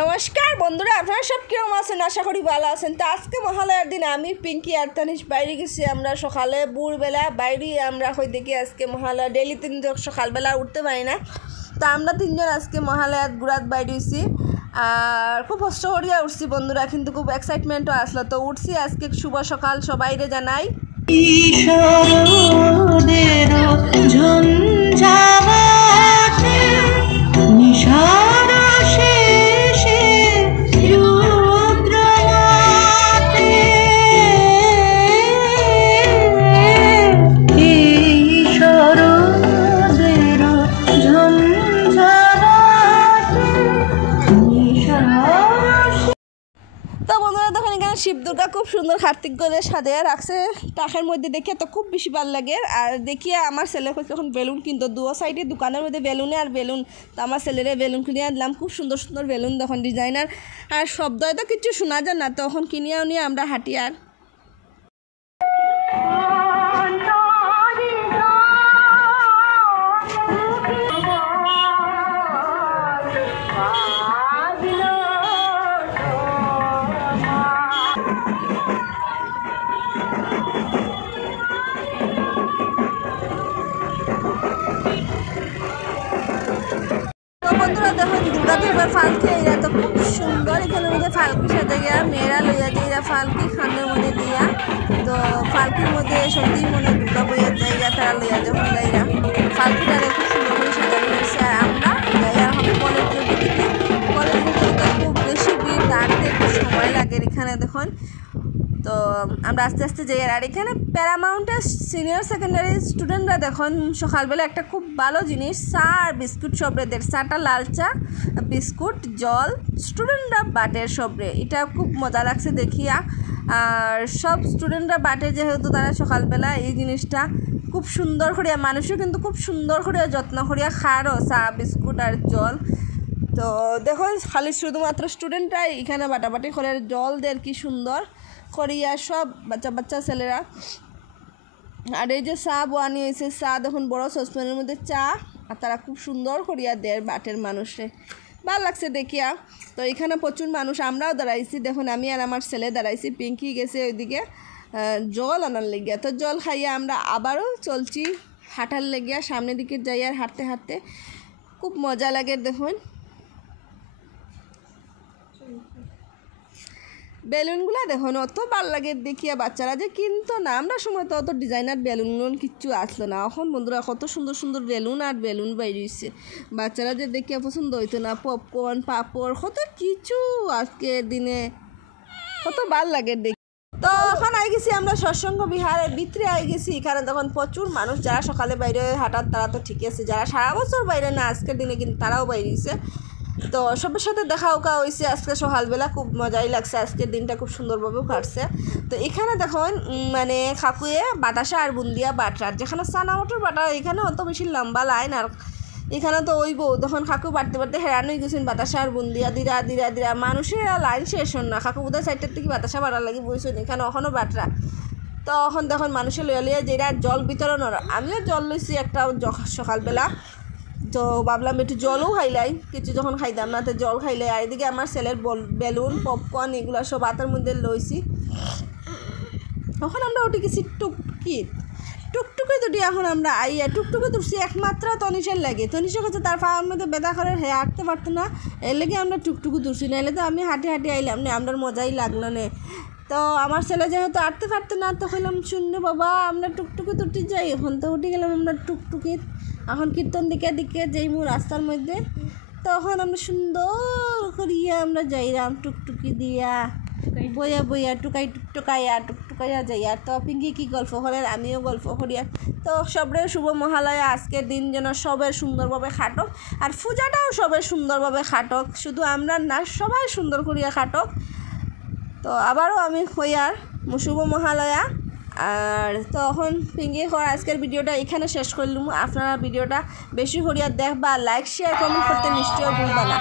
নমস্কার বন্ধুরা, আপনারা সব কিরকম আছেন? আশা করি ভালো আছেন। তো আজকে মহালয়ার দিন আমি পিঙ্কি আর তানিশ বাইরে গেছি। আমরা সকালে ভোরবেলা বাইরে আমরা হই দেখি আজকে মহালয়া ডেইলি তিনজন সকালবেলা উঠতে পারি না, তো আমরা তিনজন আজকে মহালয়ার গুড়াত বাইরে হয়েছি আর খুব কষ্ট করিয়া উঠছি বন্ধুরা, কিন্তু খুব এক্সাইটমেন্টও আসলো। তো উঠছি আজকে, শুভ সকাল সবাইরে জানাই। তো বন্ধুরা দেখেন এখানে শিব দুর্গা খুব সুন্দর কার্তিক করে সাজিয়ে রাখছে টাকের মধ্যে, দেখে তো খুব বেশি ভালো লাগে। আর দেখিয়ে আমার ছেলে যখন বেলুন কিনতো, দুও সাইডে দোকানের মধ্যে বেলুনে আর বেলুন, তো আমার ছেলেরে বেলুন কিনে আনলাম। খুব সুন্দর সুন্দর বেলুন তখন ডিজাইনার, আর শব্দ হয়তো কিছু শোনা যায় না, তখন কিনিয়েও নিয়ে আমরা হাঁটি। আর বন্ধুরা দেখুন দুর্গা দুর্গার ফালকি, এরা তো খুব সুন্দর। এখানের মধ্যে ফালকি সাজা গিয়া মেয়েরা লইয়া যায়, এরা ফালকি খানের মধ্যে দিয়া, তো ফালকির মধ্যে সত্যি মনে দুর্গা বইয়া জায়গা তারা লইয়া যখন যাইরা ফালকিটারে খুব সুন্দর করে সাজানো হয়েছে। আর আমরা এখন কলেজের দিকে, কলেজের দিকে খুব বেশি ভিড়, দাঁড়তে একটু সময় লাগে এখানে দেখুন। তো আমরা আস্তে আস্তে যাই। আর এখানে প্যারামাউন্টের সিনিয়র সেকেন্ডারি স্টুডেন্টরা দেখুন সকালবেলা একটা খুব ভালো জিনিস, চা আর বিস্কুট সবরে দেয়। চাটা লাল চা, বিস্কুট, জল, স্টুডেন্টরা বাটের সবরে, এটা খুব মজা লাগছে দেখিয়া। আর সব স্টুডেন্টরা বাটে যেহেতু, তারা সকালবেলা এই জিনিসটা খুব সুন্দর করিয়া, মানুষও কিন্তু খুব সুন্দর করিয়া যত্ন করিয়া খারও চা বিস্কুট আর জল। তো দেখো খালি শুধুমাত্র স্টুডেন্টরাই এখানে বাটাবাটি করে জল দেয়, কি সুন্দর করিয়া সব বাচ্চা বাচ্চা ছেলেরা। আর এই যে চা বানিয়ে হয়েছে, চা দেখুন বড় সসপ্যানের মধ্যে চা, আর তারা খুব সুন্দর করিয়া দেয় বাটের মানুষে, ভালো লাগছে দেখিয়া। তো এখানে প্রচুর মানুষ, আমরাও দাঁড়াইছি দেখুন, আমি আর আমার ছেলে দাঁড়াইছি। পিঙ্কি গেছে ওইদিকে জল আনার লেগিয়া, তো জল খাইয়া আমরা আবারও চলছি হাঁটার লেগিয়া, সামনের দিকে যাই। আর হাঁটতে হাঁটতে খুব মজা লাগে দেখুন। বেলুনগুলো দেখুন অত ভালো লাগে দেখিয়া, বাচ্চারা যে কিন্তু না, আমরা সময় তো অত ডিজাইনার বেলুন কিচ্ছু আসলো না। এখন বন্ধুরা কত সুন্দর সুন্দর বেলুন আর বেলুন বাইরেছে, বাচ্চারা যে দেখিয়া পছন্দ হইতো না। পপকর্ন, পাপড়, কত কিছু আজকের দিনে কত ভালো লাগে দেখি। তো এখন আই গেছি আমরা সৎসঙ্গ বিহারের ভিতরে আই গেছি। এখানে তখন প্রচুর মানুষ, যারা সকালে বাইরে হাঁটার তারা তো ঠিক আছে, যারা সারা বছর বাইরে না আজকের দিনে কিন্তু তারাও বাইরেছে। তো সবার সাথে দেখা ওকা হয়েছে আজকে সকালবেলা, খুব মজাই লাগছে। আজকের দিনটা খুব সুন্দরভাবেও কাটছে। তো এখানে দেখুন মানে কাকুয়ে বাতাসা আর বুন্দিয়া বাটার, যেখানে চানা মটর বাটা, এখানে অত বেশি লম্বা লাইন। আর এখানে তো ওই বউ তখন কাকু বাড়তে বাড়তে হেরান হয়ে গেছেন, বাতাসা আর বুন্দিয়া দিরা দিরা দিরা, মানুষের লাইন শেষ হন না। কাকু বোধহয় সাইডটার থেকে বাতাসা বাড়ার লাগে বইছেন, এখানে এখনও বাটরা। তো এখন দেখুন মানুষের লইয়া লইয়া যেটা জল বিতরণ, আমিও জল লইছি একটা সকালবেলা। তো ভাবলাম একটু জলও খাইলাই, কিছু যখন খাইতাম না তো জল খাইলাই। আর এদিকে আমার ছেলের বেলুন পপকর্ন এগুলো সব হাতের মধ্যে লইছি। তখন আমরা উঠে গেছি টুকটুকি দুটি। এখন আমরা আইয়া টুকটুকি তুলছি একমাত্র তনিষের লাগে, তনিষের কাছে তার পাওয়ার মধ্যে বেদা করে হে হাঁটতে পারতো না, এর লেগে আমরা টুকটুকি তুলছি, নাহলে তো আমি হাঁটে হাঁটে আইলাম না, আমরা মজাই লাগলো না। তো আমার ছেলে যেহেতু হাঁটতে পারতো না, তো কইলাম শুনলে বাবা আমরা টুকটুকি তুটি যাই। এখন তো উঠে গেলাম আমরা টুকটুকি। এখন কীর্তন দিকে দিকে যাইমু রাস্তার মধ্যে, তখন আমরা সুন্দর করিয়া আমরা যাইলাম টুকটুকি দিয়া বইয়া বইয়া টুকাইয়া যাইয়া। তো পিঙ্কি কি গল্প করেন, আমিও গল্প করিয়া। তো সবের শুভ মহালয়া, আজকের দিন যেন সবের সুন্দরভাবে খাটক, আর পূজাটাও সবের সুন্দরভাবে খাটক, শুধু আমরা না সবাই সুন্দর করিয়া খাটক। তো আবারও আমি হইয়ার শুভ মহালয়া। আর তখন পিঙ্কি কর আজকের ভিডিওটা এখানে শেষ করলাম। আপনারা ভিডিওটা বেশি করিয়া দেখবা, লাইক শেয়ার কমেন্ট করতে নিশ্চয়ই ভুলবা না।